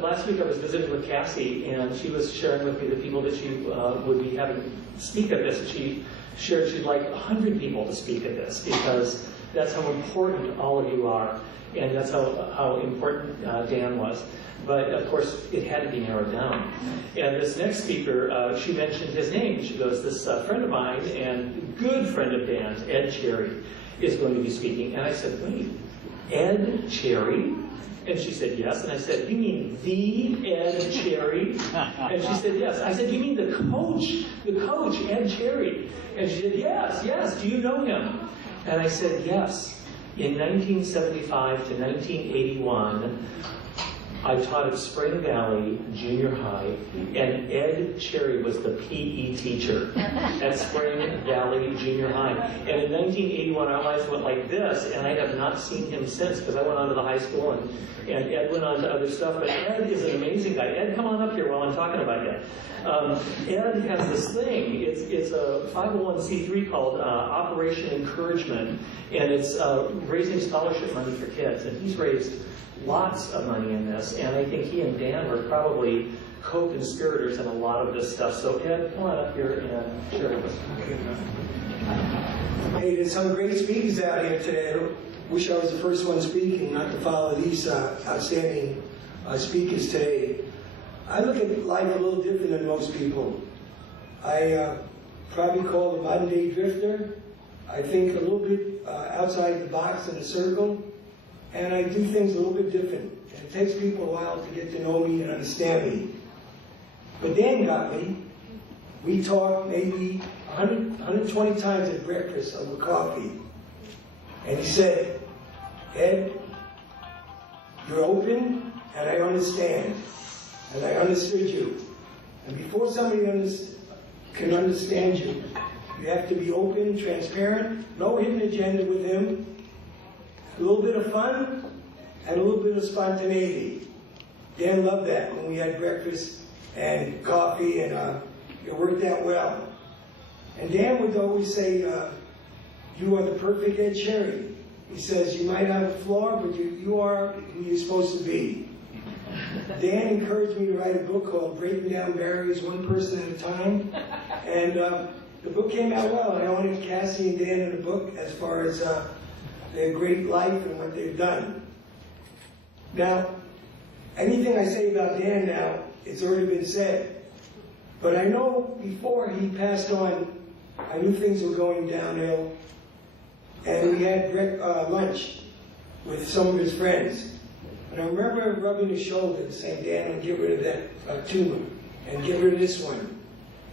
Last week I was visiting with Cassie, and she was sharing with me the people that she would be having speak at this. She shared she'd like 100 people to speak at this, because that's how important all of you are, and that's how important Dan was. But of course, it had to be narrowed down. And this next speaker, she mentioned his name. She goes, this friend of mine and good friend of Dan's, Ed Cherry, is going to be speaking. And I said, wait, Ed Cherry? And she said, yes. And I said, you mean the Ed Cherry? And she said, yes. I said, you mean the coach, Ed Cherry? And she said, yes, yes. Do you know him? And I said, yes. In 1975 to 1981, I taught at Spring Valley Junior High, and Ed Cherry was the PE teacher at Spring Valley Junior High. And in 1981, our lives went like this, and I have not seen him since, because I went on to the high school, and Ed went on to other stuff. But Ed is an amazing guy. Ed, come on up here while I'm talking about you. Ed has this thing. It's a 501c3 called Operation Encouragement, and it's raising scholarship money for kids. And he's raised lots of money in this, and I think he and Dan were probably co-conspirators in a lot of this stuff. So Ed, come on up here and share with us. Hey, there's some great speakers out here today. I wish I was the first one speaking, not to follow these outstanding speakers today. I look at life a little different than most people. I probably call a modern-day drifter. I think a little bit outside the box in a circle. And I do things a little bit different. And it takes people a while to get to know me and understand me. But Dan got me. We talked maybe 120 times at breakfast over coffee. And he said, Ed, you're open, and I understand. And I understood you. And before somebody can understand you, you have to be open, transparent, no hidden agenda with him. A little bit of fun, and a little bit of spontaneity. Dan loved that when we had breakfast and coffee, and it worked out well. And Dan would always say, you are the perfect Ed Cherry. He says, you might have a flaw, but you are who you're supposed to be. Dan encouraged me to write a book called Breaking Down Barriers, One Person at a Time. And the book came out well, and I wanted Cassie and Dan in the book as far as their great life and what they've done. Now, anything I say about Dan now, it's already been said. But I know before he passed on, I knew things were going downhill. And we had lunch with some of his friends. And I remember rubbing his shoulder and saying, Dan, get rid of that tumor and get rid of this one.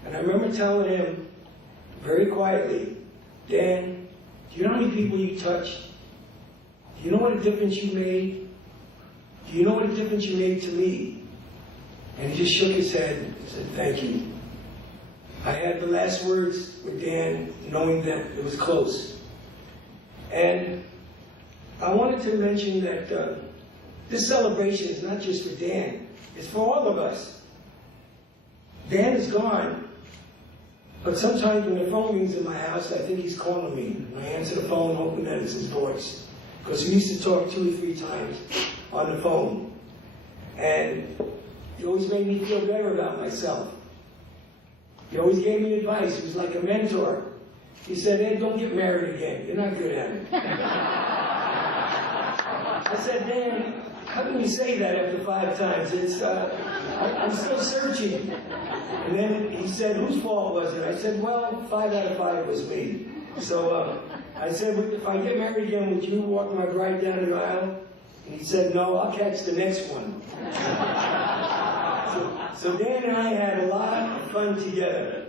And I remember telling him very quietly, Dan, do you know how many people you touched? Do you know what a difference you made? Do you know what a difference you made to me? And he just shook his head and said, thank you. I had the last words with Dan, knowing that it was close. And I wanted to mention that this celebration is not just for Dan. It's for all of us. Dan is gone. But sometimes when the phone rings in my house, I think he's calling me. And I answer the phone, hoping that it's his voice. Because we used to talk 2 or 3 times on the phone. And he always made me feel better about myself. He always gave me advice. He was like a mentor. He said, Ed, don't get married again. You're not good at it. I said, Dan, how can you say that after 5 times? I'm still searching. And then he said, whose fault was it? I said, well, 5 out of 5 was me. So I said, if I get married again, would you walk my bride down the aisle? And he said, no, I'll catch the next one. So Dan and I had a lot of fun together.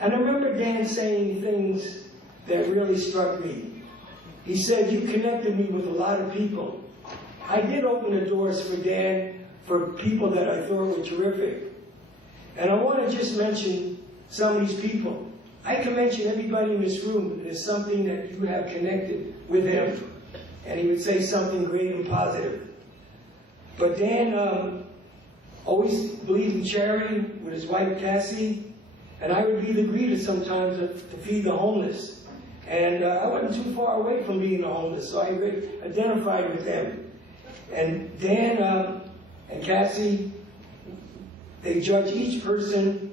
And I remember Dan saying things that really struck me. He said, you connected me with a lot of people. I did open the doors for Dan, for people that I thought were terrific. And I want to just mention some of these people. I can mention everybody in this room. There's something that you have connected with him. And he would say something great and positive. But Dan always believed in charity with his wife, Cassie. And I would be the greeter sometimes to feed the homeless. And I wasn't too far away from being a homeless, so I identified with them. And Dan and Cassie, they judge each person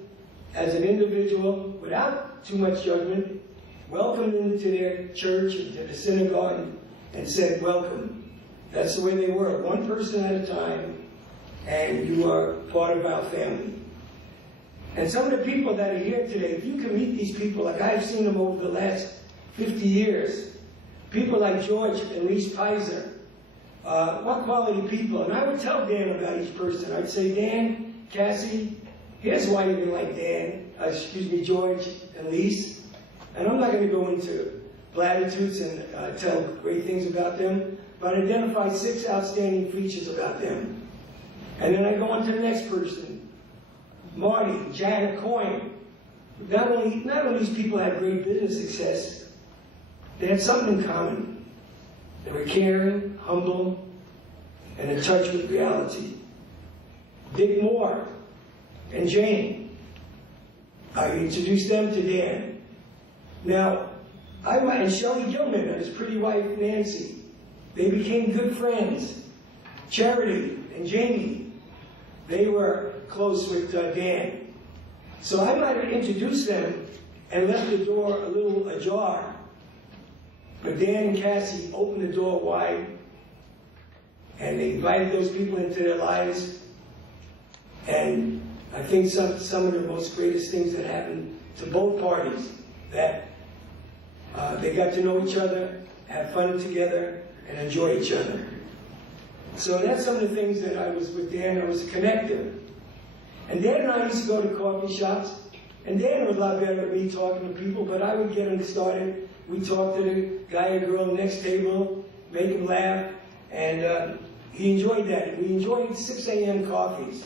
as an individual without too much judgment, welcomed them to their church, to the synagogue, and said, welcome. That's the way they were, one person at a time, and you are part of our family. And some of the people that are here today, if you can meet these people, like I've seen them over the last 50 years, people like George and Lise Pizer, what quality people. And I would tell Dan about each person. I'd say, Dan, Cassie, here's why you didn't like Dan, George and Lise. And I'm not going to go into platitudes and tell great things about them, but identify 6 outstanding features about them. And then I go on to the next person, Marty, Janet Coyne. Not only these people had great business success, they had something in common. They were caring, humble, and in touch with reality. Dick Moore and Jane, I introduced them to Dan. Now, and Shelley Gilman and his pretty wife Nancy, they became good friends. Charity and Jamie, they were close with Dan. So I might have introduced them and left the door a little ajar. But Dan and Cassie opened the door wide, and they invited those people into their lives. And I think some of the most greatest things that happened to both parties, that they got to know each other, have fun together, and enjoy each other. So that's some of the things that I was with Dan. I was a connector. And Dan and I used to go to coffee shops, and Dan was a lot better at me talking to people, but I would get him started. We'd talk to the guy or girl next table, make him laugh, and he enjoyed that. We enjoyed 6 a.m. coffees.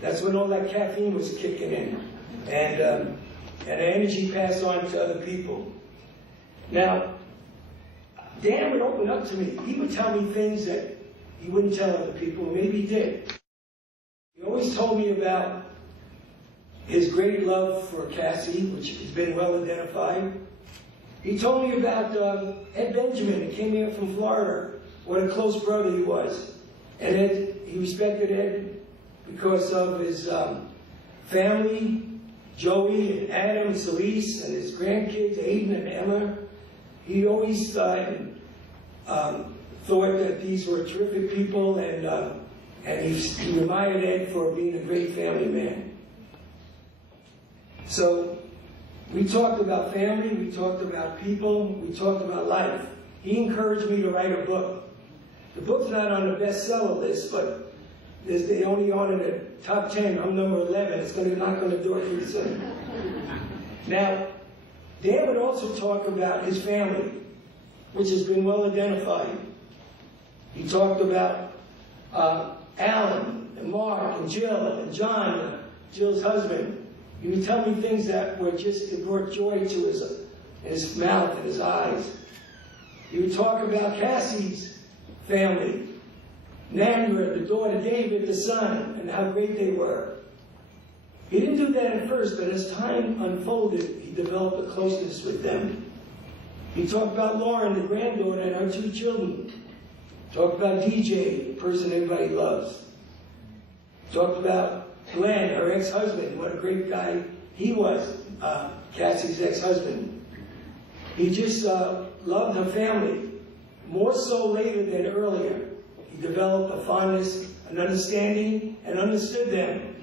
That's when all that caffeine was kicking in, and the energy passed on to other people. Now, Dan would open up to me. He would tell me things that he wouldn't tell other people, maybe he did. He always told me about his great love for Cassie, which has been well identified. He told me about Ed Benjamin, who came here from Florida, what a close brother he was. And Ed, he respected Ed because of his family, Joey and Adam and Celise, and his grandkids, Aiden and Emma. He always thought that these were terrific people, and he admired Ed for being a great family man. So we talked about family, we talked about people, we talked about life. He encouraged me to write a book. The book's not on the bestseller list, but they only on in the top 10. I'm number 11. It's going to knock on the door pretty soon. Now, Dan would also talk about his family, which has been well identified. He talked about Alan and Mark and Jill and John, Jill's husband. He would tell me things that were it brought joy to his mouth and his eyes. He would talk about Cassie's family, Nandra, the daughter, David, the son, and how great they were. He didn't do that at first, but as time unfolded, he developed a closeness with them. He talked about Lauren, the granddaughter, and her 2 children. Talked about DJ, the person everybody loves. Talked about Glenn, her ex-husband, what a great guy he was, Cassie's ex-husband. He just loved her family, more so later than earlier. He developed a fondness, an understanding, and understood them.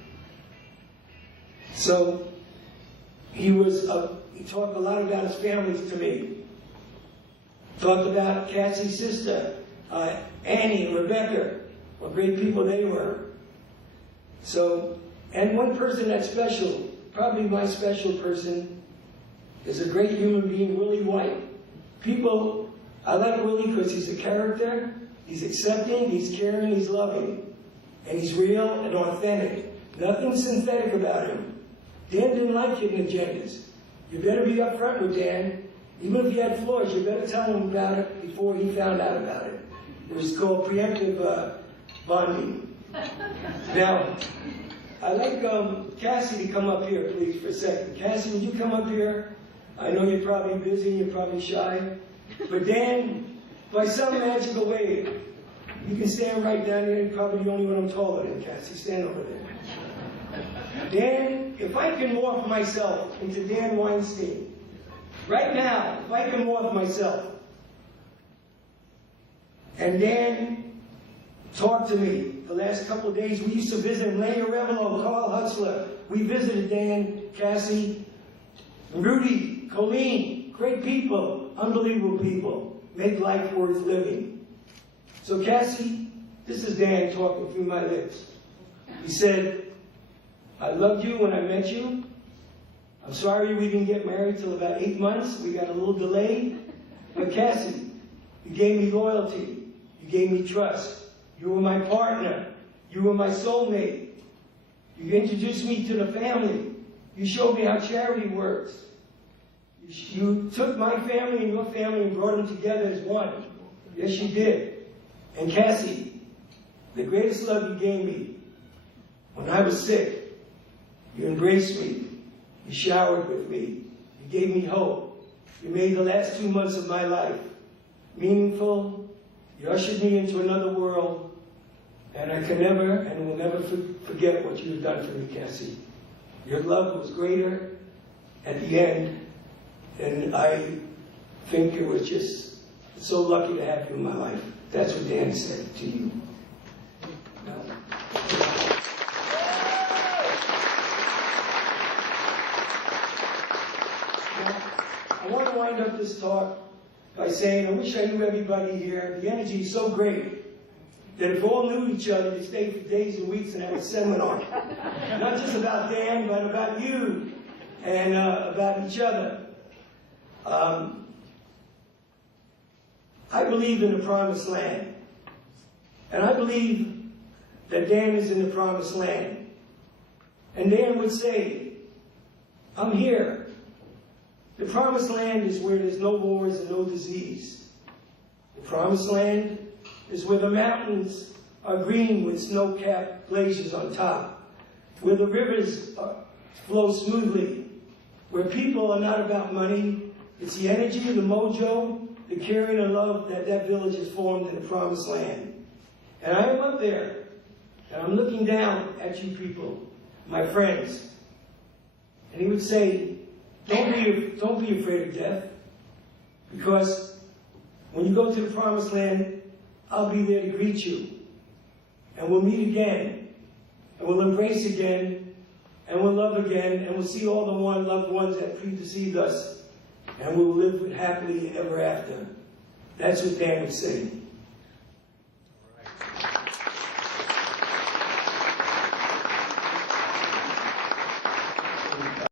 So he talked a lot about his families to me. Talked about Cassie's sister, Annie and Rebecca, what great people they were. So, and one person that's special, probably my special person, is a great human being, Willie White. I like Willie because he's a character, he's accepting, he's caring, he's loving, and he's real and authentic. Nothing synthetic about him. Dan didn't like hidden agendas. You better be upfront with Dan. Even if you had flaws, you better tell him about it before he found out about it. It was called preemptive bonding. Now, I'd like Cassie to come up here, please, for a second. Cassie, would you come up here? I know you're probably busy, you're probably shy. But Dan, by some magical way, You can stand right down there. You're probably the only one I'm taller than, Cassie. Stand over there. Dan, if I can morph myself into Dan Weinstein, right now, if I can morph myself, and Dan talked to me the last couple of days, we used to visit Leia Revelo, Carl Hutzler. We visited Dan, Cassie, Rudy, Colleen, great people, unbelievable people, make life worth living. So Cassie, this is Dan talking through my lips. He said, I loved you when I met you. I'm sorry we didn't get married till about 8 months. We got a little delayed. But Cassie, you gave me loyalty. You gave me trust. You were my partner. You were my soulmate. You introduced me to the family. You showed me how charity works. You took my family and your family and brought them together as one. Yes, you did. And Cassie, the greatest love you gave me, when I was sick, you embraced me. You showered with me. You gave me hope. You made the last 2 months of my life meaningful. You ushered me into another world. And I can never and will never forget what you have done for me, Cassie. Your love was greater at the end. And I think it was just so lucky to have you in my life. That's what Dan said to you. I want to wind up this talk by saying I wish I knew everybody here. The energy is so great that if all knew each other, you'd stay for days and weeks and have a seminar. Not just about Dan, but about you and about each other. I believe in the promised land. And I believe that Dan is in the promised land. And Dan would say, I'm here. The promised land is where there's no wars and no disease. The promised land is where the mountains are green with snow-capped glaciers on top, where the rivers flow smoothly, where people are not about money. It's the energy, the mojo, the caring and love that village has formed in the promised land. And I am up there, and I'm looking down at you people, my friends. And he would say, don't be afraid of death, because when you go to the promised land, I'll be there to greet you. And we'll meet again, and we'll embrace again, and we'll love again, and we'll see all the loved ones that preceded us, and we'll live happily ever after. That's what Dan would say.